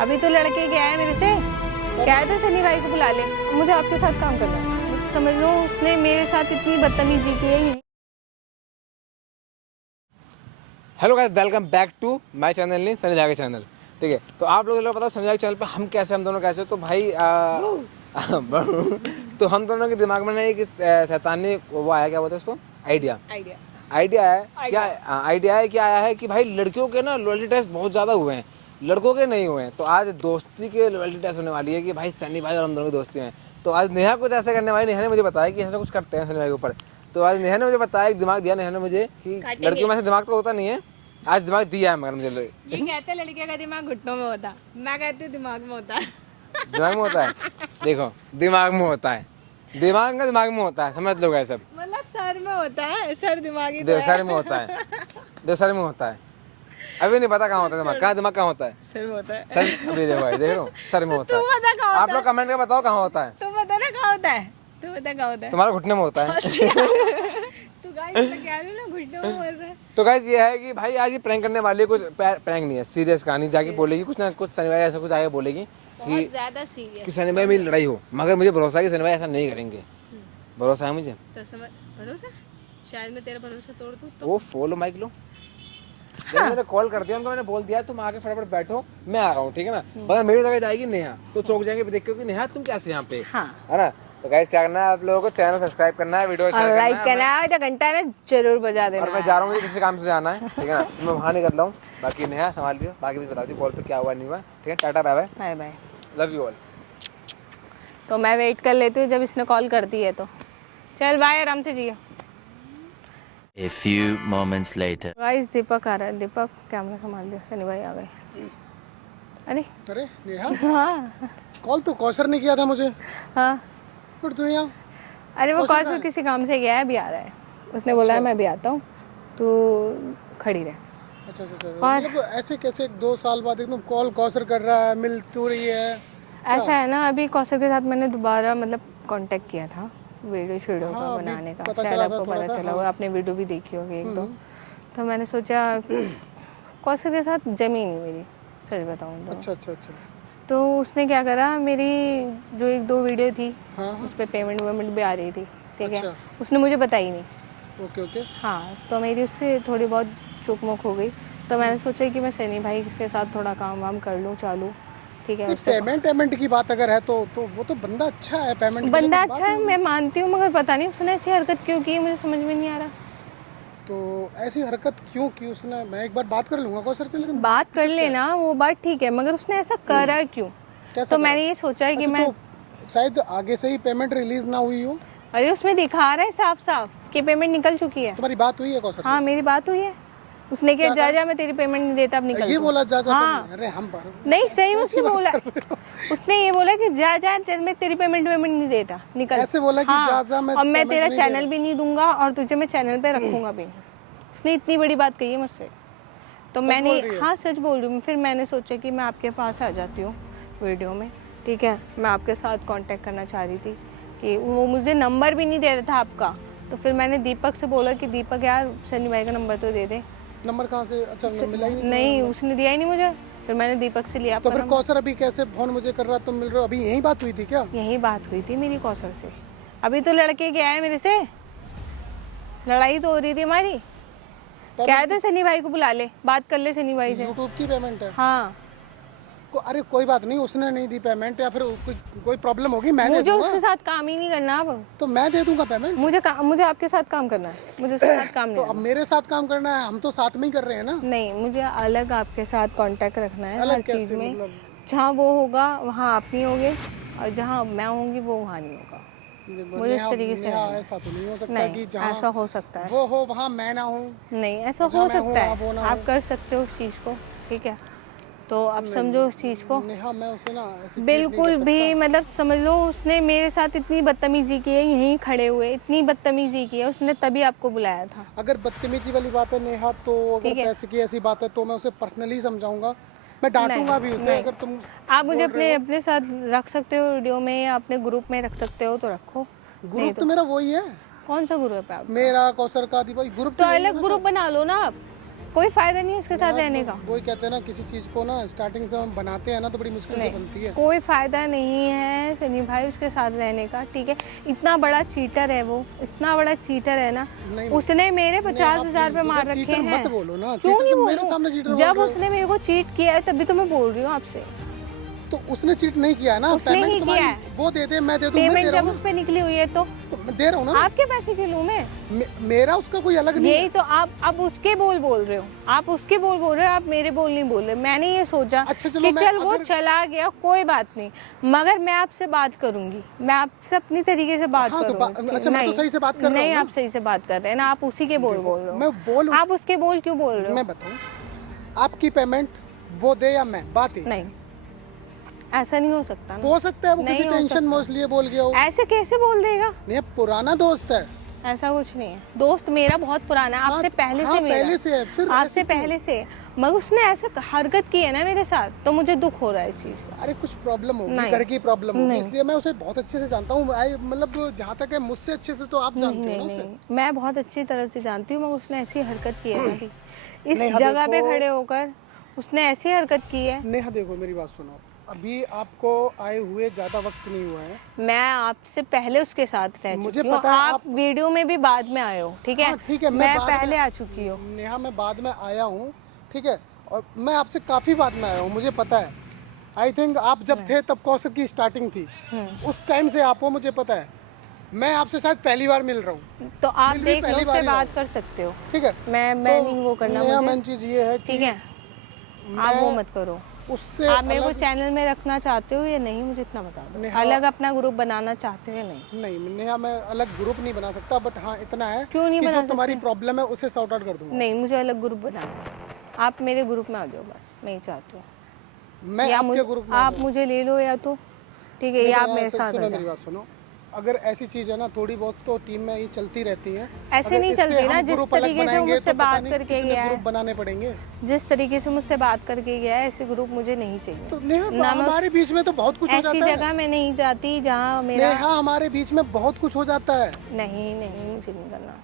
अभी तो लड़के गया है मेरे से, कह रहे थे सनी भाई को बुला ले, मुझे आपके साथ काम करना है। समझ लो उसने मेरे साथ इतनी बदतमीजी की है। Hello guys, welcome back to my channel नहीं सनी के चैनल। ठीक है, तो आप लोगों को पता है सनी के चैनल पे हम दोनों कैसे, तो भाई तो हम दोनों के दिमाग में ना एक शैतानी वो आया, क्या बोलते हैं उसको, आइडिया है क्या, आइडिया है क्या आया है कि भाई लड़कियों के ना लॉयल्टी टेस्ट बहुत ज़्यादा हुए हैं, लड़कों के नहीं हुए हैं। तो आज दोस्ती के लॉयल्टी टेस्ट होने वाली है कि भाई सनी भाई और हम दोनों की दोस्ती हैं। तो आज नेहा कुछ ऐसा करने वाली, नेहा ने मुझे बताया कि ऐसा कुछ करते हैं सनी भाई के ऊपर। तो आज नेहा ने मुझे बताया, एक दिमाग दिया नेहा ने मुझे कि लड़कियों में से दिमाग तो होता नहीं है, आज दिमाग दिया है मगर मुझे। ये कहते हैं लड़के का दिमाग घुटनों में होता, मैं कहती हूँ दिमाग में होता है। दिमाग में होता है, देखो दिमाग में होता है, दिमाग में होता है, समझ लो सब। मतलब सर में होता है, सर दिमागी देखो सर में होता है, देखो सर में होता है, अभी नहीं पता कहाँ होता है दिमाग, दिमाग कहाँ होता है, सर में होता है। सर अभी देखो भाई, देख लो सर में होता है। आप लोग कमेंट में बताओ कहाँ होता है, तुम बता ना कहाँ होता है, तुम बता कहाँ होता है। तुम्हारे घुटने में होता है। तो गाइस मैं कह रही हूँ ना घुटनों में बोल रहा है। तो गाइस ये है कि भाई आज ये प्रैंक करने वाली है, कुछ प्रैंक नहीं है, सीरियस कहानी। जाके बोलेगी कुछ ना कुछ, सनी भाई ऐसा कुछ आगे बोलेगी कि ज्यादा सीरियस कि सनी भाई मेरी लड़ाई हो, मगर मुझे भरोसा है कि सनी भाई ऐसा नहीं करेंगे, भरोसा है मुझे। तो समझ भरोसा, शायद मैं तेरा भरोसा तोड़ दूँ तो। वो फॉलो माइक लो, जब मैंने कॉल कर दिया उनको, मैंने बोल दिया तुम आके फटाफट बैठो, मैं आ रहा हूँ, ठीक है ना। मगर मेरी जगह जाएगी नेहा, तो चौक जाएंगे देख के कि नेहा तुम कैसे यहाँ पे, है ना। तो गाइस क्या करना है, आप लोगों को चैनल सब्सक्राइब करना है, वीडियो शेयर लाइक करना है, जो घंटा है ना जरूर बजा देना। और मैं जा रहा हूँ, किसी काम से जाना है, ठीक है ना। मैं वहाँ नहीं कर रहा हूँ, बाकी नेहा संभाल लियो, बाकी भी बता दी कॉल पे क्या हुआ नहीं हुआ, ठीक है। Tata bye bye, bye bye, love you all. तो मैं वेट कर लेती हूँ जब इसने कॉल कर दी है तो। चल बाय, आराम से जियो। A few moments later. Guys Deepak आ रहा है, दीपक कैमरा संभाल लियो, सनी भाई आ गए। अरे नेहा, हाँ कॉल तो कौशर ने किया था मुझे, हाँ, पर तू यहाँ। अरे वो कौशल किसी काम से गया है, अभी आ रहा है, उसने बोला है मैं भी आता हूँ, तो खड़ी रहे। अच्छा, मतलब ऐसे कैसे 2 साल बाद एकदम कॉल कौशर कर रहा है, मिल तू रही है। ऐसा है ना, अभी कौशल के साथ मैंने दोबारा मतलब कांटेक्ट किया था वीडियो का बनाने का, शायद आपको पता चला होगा, आपने वीडियो भी देखी होगी एक दो। तो मैंने सोचा कौशल के साथ जमी नहीं मेरी, सच बताऊँ तो। अच्छा। तो उसने क्या करा, मेरी जो 1-2 वीडियो थी उस पर पेमेंट भी आ रही थी, ठीक है, उसने मुझे बताई नहीं। ओके। हाँ, तो मेरी उससे थोड़ी बहुत चुकमुक हो गई, तो मैंने सोचा कि मैं सनी भाई के साथ थोड़ा काम वाम कर लूँ चालू, ठीक है। पेमेंट की बात अगर है तो वो तो बंदा अच्छा है, पेमेंट बंदा अच्छा है, मैं मानती हूँ, मगर पता नहीं उसने ऐसी हरकत क्यों की, मुझे समझ में नहीं आ रहा। तो ऐसी हरकत क्यों की उसने, मैं एक बार बात कर लूंगा कौशर से, लेकिन बात कर लेना, वो बात ठीक है, मगर उसने ऐसा करा क्यों, तो मैंने ये सोचा है कि मैं तो शायद आगे से ही पेमेंट रिलीज ना हुई हो। अरे उसमें दिखा रहा है साफ साफ कि पेमेंट निकल चुकी है। तुम्हारी बात हुई है कौशर से? हाँ मेरी बात हुई है, उसने क्या जा मैं तेरी पेमेंट नहीं देता, अब निकल। ये बोला जा हाँ। अरे हम नहीं सही में उसने बोला, उसने ये बोला कि जा मैं तेरी पेमेंट नहीं देता, निकल। ऐसे बोला कि जा मैं, और मैं तेरा चैनल भी नहीं दूंगा और तुझे मैं चैनल पे रखूंगा भी। उसने इतनी बड़ी बात कही है मुझसे, तो मैंने, हाँ सच बोल रही हूँ। फिर मैंने सोचा कि मैं आपके पास आ जाती हूँ वीडियो में, ठीक है। मैं आपके साथ कांटेक्ट करना चाह रही थी कि वो मुझे नंबर भी नहीं दे रहा था आपका, तो फिर मैंने दीपक से बोला कि दीपक यार सनी भाई का नंबर तो दे दे। नंबर कहाँ से? अच्छा मिला ही नहीं, उसने दिया ही नहीं मुझे, फिर मैंने दीपक से लिया। तो फिर कौशर अभी कैसे फोन मुझे कर रहा, तुम मिल रहे हो? अभी यही बात हुई थी क्या? यही बात हुई थी मेरी कौशल से, अभी तो लड़के गया है मेरे से, लड़ाई तो हो रही थी हमारी, कह रहे थे सनी भाई को बुला ले, बात कर ले सनी भाई से। यूट्यूब की पेमेंट है? हाँ। अरे कोई बात नहीं, उसने नहीं दी पेमेंट, या फिर कोई प्रॉब्लम होगी, मैं मुझे उसके साथ काम ही नहीं करना अब, तो मैं दे दूंगा पेमेंट। मुझे आपके साथ काम करना है, मुझे उसके साथ काम नहीं। तो अब मेरे साथ काम करना है, हम तो साथ में ही कर रहे हैं ना। नहीं, मुझे अलग आपके साथ कांटेक्ट रखना है हर चीज में, मतलब? जहाँ वो होगा वहाँ आप नहीं होगे, और जहाँ मैं होंगी वो वहाँ नहीं होगा। मुझे इस तरीके से ऐसा तो नहीं हो सकता कि जहाँ ऐसा हो सकता है वो हो वहाँ मैं ना हूँ। नहीं, ऐसा हो सकता है, आप कर सकते हो उस चीज़ को, ठीक है। तो आप समझो उस चीज़ को। मैं उसे ना ऐसे बिल्कुल भी, मतलब समझ लो उसने मेरे साथ इतनी बदतमीजी की है, यहीं खड़े हुए इतनी बदतमीजी की है उसने, तभी आपको बुलाया था। अगर बदतमीजी वाली बात है नेहा, तो अगर पैसे की ऐसी बात है तो मैं उसे पर्सनली समझाऊंगा, मैं डांटूंगा भी उसे। अगर तुम आप मुझे अपने साथ रख सकते हो वीडियो में, या अपने ग्रुप में रख सकते हो तो रखो। ग्रुप तो मेरा वही है। कौन सा ग्रुप है आपका? मेरा, कौशर का, दीपक ग्रुप। तो अलग ग्रुप बना लो ना आप। कोई फायदा नहीं है उसके साथ रहने का। वही कहते हैं ना, किसी चीज को ना स्टार्टिंग से हम बनाते हैं ना तो बड़ी मुश्किल से बनती है। कोई फायदा नहीं है सनी भाई उसके साथ रहने का, ठीक है। इतना बड़ा चीटर है वो, इतना बड़ा चीटर है ना। उसने मेरे 50,000 रुपए मार रखे हैं। मत बोलो ना, क्यों चीटर नहीं तुम बोलूं? मेरे सामने चीटर जब उसने मेरे को चीट किया है तभी तो मैं बोल रही हूँ आपसे। तो उसने चीट नहीं किया है ना, उसने पेमेंट ही तुम्हारी किया है। वो दे दे, मैं दे दूं, मैं पेमेंट दे रहा जब हूं उस पे निकली हुई है तो मैं दे रहा हूं ना। आपके पैसे क्यों लूं मैं? मेरा उसका कोई अलग नहीं यही तो आप अब उसके बोल रहे हो, आप उसके बोल रहे हो, आप मेरे बोल नहीं बोल रहे। मैंने ये सोचा अच्छा, चलो कि मैं चल वो अगर- चला गया कोई बात नहीं, मगर मैं आपसे बात करूंगी, मैं आपसे अपनी तरीके से बात हाँ, तो करूंगी। अच्छा, मैं तो सही से बात कर रहा हूं नहीं, ना। आप सही से बात कर रहे हैं ना, आप उसी के बोल रहे हो। मैं बोल आप उसके बोल क्यों बोल रहे हो? मैं बताऊं, आपकी पेमेंट वो दे या मैं, बात है। नहीं, ऐसा नहीं हो सकता ना। हो सकता है वो नहीं किसी हो टेंशन में सकता। इसलिए बोल गया हो। ऐसे कैसे बोल देगा? नहीं, पुराना दोस्त है। ऐसा कुछ नहीं है, दोस्त मेरा बहुत पुराना है, आपसे पहले हाँ, से मेरा पहले से है, फिर आपसे ऐसे क्यों? पहले से है। मगर उसने ऐसा हरकत की है ना मेरे साथ, तो मुझे दुख हो रहा है इस चीज का। अरे कुछ प्रॉब्लम होगी, नहीं। घर की प्रॉब्लम होगी, नहीं। इसलिए मैं उसे बहुत अच्छे से जानता हूँ। मतलब जहाँ तक है मुझसे अच्छे से तो आप जानते हो ना नहीं उसे। नहीं, मैं बहुत अच्छी तरह से जानती हूँ, मगर उसने ऐसी हरकत की है ना अभी इस नेहा, जगह पे देखो- खड़े होकर उसने ऐसी हरकत की है। नेहा देखो, मेरी बात सुनो, अभी आपको आए हुए ज्यादा वक्त नहीं हुआ है। मैं आपसे पहले उसके साथ रह मुझे चुकी हूँ, पता है आप वीडियो में भी बाद में आए हो, ठीक है? हाँ, ठीक है, मैं बाद पहले में- आ चुकी हूँ। नेहा, मैं बाद में आया हूँ, ठीक है, और मैं आपसे काफी बाद में आया हूँ, मुझे पता है। आई थिंक आप जब थे तब कौशल की स्टार्टिंग थी, उस टाइम से आप हो, मुझे पता है। मैं आपसे शायद पहली बार मिल रहा हूँ, तो आप मिल भी देख लो, पहली बार उससे ही बात रहा कर सकते हो, ठीक है। मैं नहीं वो करना नेहा, मुझे, मेन चीज ये है कि ठीक है? आप वो मत करो। उससे आप मेरे को अलग- चैनल में रखना चाहते हो या नहीं, मुझे इतना बता दो। नेहा- अलग अपना ग्रुप बनाना चाहते हो या नहीं? नहीं नेहा, मैं अलग ग्रुप नहीं बना सकता, बट हाँ इतना है क्यों नहीं कि बना जो तुम्हारी सकते? प्रॉब्लम है उसे सॉर्ट आउट कर दूंगा। नहीं, मुझे अलग ग्रुप बनाना है। आप मेरे ग्रुप में आ जाओ बस, मैं ही चाहती हूँ। मैं या आपके ग्रुप में आप मुझे ले लो या तो ठीक है, या आप मेरे साथ आ सुनो, मेरी जाओ। बात सुनो, अगर ऐसी चीज है ना, थोड़ी बहुत तो टीम में ये चलती रहती है। ऐसे अगर नहीं इससे चलती हम ना, जिस ग्रुप अलग तरीके से वो बनाएंगे मुझसे तो पता बात नहीं करके कितने गया ग्रुप है, बनाने पड़ेंगे। जिस तरीके से मुझसे बात करके गया है, ऐसे ग्रुप मुझे नहीं चाहिए। तो नेहा, ना मैं हमारे बीच में तो बहुत कुछ हो ऐसी जाता है। जगह में नहीं जाती जहाँ मेरा नेहा, हमारे बीच में बहुत कुछ हो जाता है। नहीं नहीं, मुझे नहीं करना।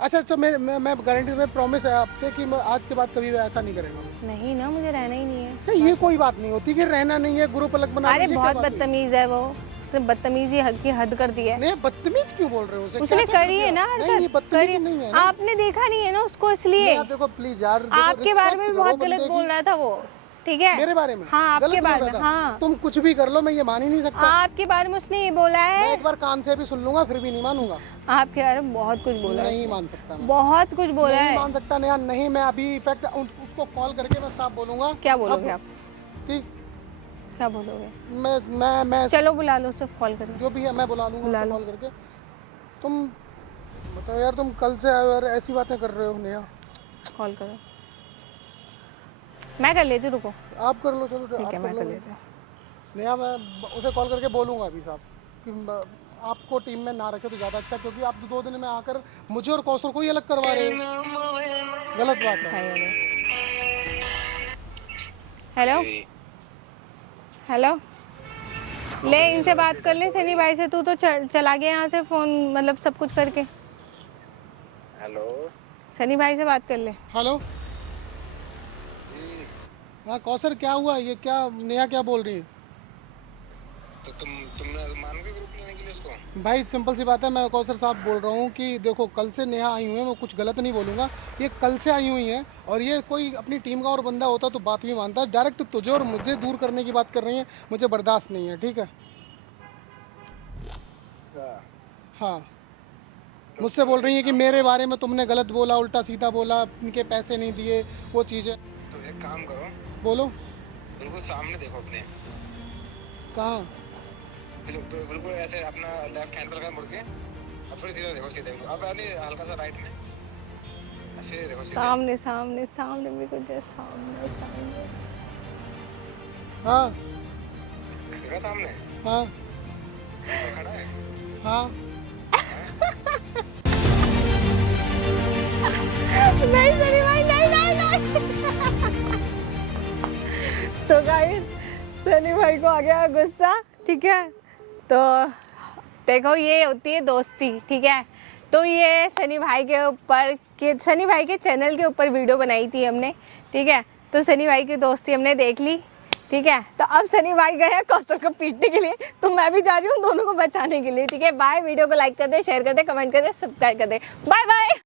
अच्छा, मैं गारंटी में प्रॉमिस है आपसे कि मैं आज के बाद कभी भी ऐसा नहीं करेगा। नहीं ना, मुझे रहना ही नहीं है। नहीं, ये कोई बात नहीं होती कि रहना नहीं है, ग्रुप अलग बना अरे लो, ये क्या बहुत बात हुई? बदतमीज है वो, उसने बदतमीजी की हद कर दी है। नहीं, बदतमीज क्यों बोल रहे हो उसे? उसने क्या करी है ना नहीं, ये हरकत, बदतमीजी करी। नहीं है ना। आपने देखा नहीं है ना उसको, इसलिए नेहा, देखो प्लीज यार, देखो, आपके बारे में भी respect बहुत करो गलत बंदे बोल की। रहा था वो, ठीक है? मेरे बारे में? हाँ, आपके गलत बोल बारे रहा में, था? हाँ। तुम कुछ भी कर लो, मैं ये मान ही नहीं सकता। आपके बारे में उसने ये बोला मैं है। एक बार कान से भी सुन लूंगा, फिर भी नहीं मानूंगा। आपके बारे में बहुत कुछ बोला है नहीं उसने। मान सकता मैं। बहुत कुछ बोला नहीं है। मान सकता नेहा, नहीं। मैं अभी इफेक्ट उसको कॉल करके मैं साफ बोलूंगा। क्या बोलोगे अब आप? कि क्या बोलोगे? मैं चलो बुला लो, सिर्फ कॉल करो। जो भी है मैं बुला लूंगा बुला उससे लो। कॉल करके। तुम बताओ यार, तुम कल से आए हो और ऐसी बातें कर रहे हो नेहा। कॉल करो, मैं कर लेती हूँ, रुको। आप कर लो, चलो ठीक आप है, मैं कर कर लो। लेती हूँ। नेहा, मैं उसे कॉल करके बोलूंगा अभी साहब कि आपको टीम में ना रखे तो ज़्यादा अच्छा, क्योंकि आप 2 दिन में आकर मुझे और कौशल को ही अलग करवा रहे हो। गलत बात है। हेलो हेलो, ले इनसे बात कर ले, सनी भाई से। तू तो चला गया यहाँ से फ़ोन, मतलब सब कुछ करके। हेलो, सनी भाई से बात कर ले। हेलो, हाँ कौशल, क्या हुआ? ये क्या नेहा क्या बोल रही है? तो तुमने मान गए ग्रुप लेने के लिए उसको? भाई सिंपल सी बात है, मैं कौशल साहब बोल रहा हूँ कि देखो, कल से नेहा आई हुई है, मैं कुछ गलत नहीं बोलूँगा, ये कल से आई हुई है, और ये कोई अपनी टीम का और बंदा होता तो बात भी मानता। डायरेक्ट तुझे और मुझे दूर करने की बात कर रही है, मुझे बर्दाश्त नहीं है, ठीक है? हाँ, मुझसे बोल रही है कि मेरे बारे में तुमने गलत बोला, उल्टा सीधा बोला, इनके पैसे नहीं दिए, वो चीज़ें। तो एक काम करो, बोलो। बिल्कुल सामने देखो अपने, कहाँ? बिल्कुल ऐसे अपना लेफ्ट हैंड पर मुड़ के, अब थोड़ी सीधा देखो, सीधे अब हल्का सा राइट में, ऐसे देखो सीधे। सामने सामने सामने, मेरे को जैसे सामने सामने। हाँ देखा सामने हाँ खड़ा है? हाँ। नहीं सनी भाई, नहीं नहीं नहीं। तो गाइस, सनी भाई को आ गया गुस्सा, ठीक है? तो देखो, ये होती है दोस्ती, ठीक है? तो ये सनी भाई के ऊपर कि सनी भाई के चैनल के ऊपर वीडियो बनाई थी हमने, ठीक है। तो सनी भाई की दोस्ती हमने देख ली, ठीक है। तो अब सनी भाई गए हैं कौशल को पीटने के लिए, तो मैं भी जा रही हूँ दोनों को बचाने के लिए, ठीक है। बाय। वीडियो को लाइक कर दे, शेयर कर दे, कमेंट कर दे, सब्सक्राइब कर दे। Bye bye.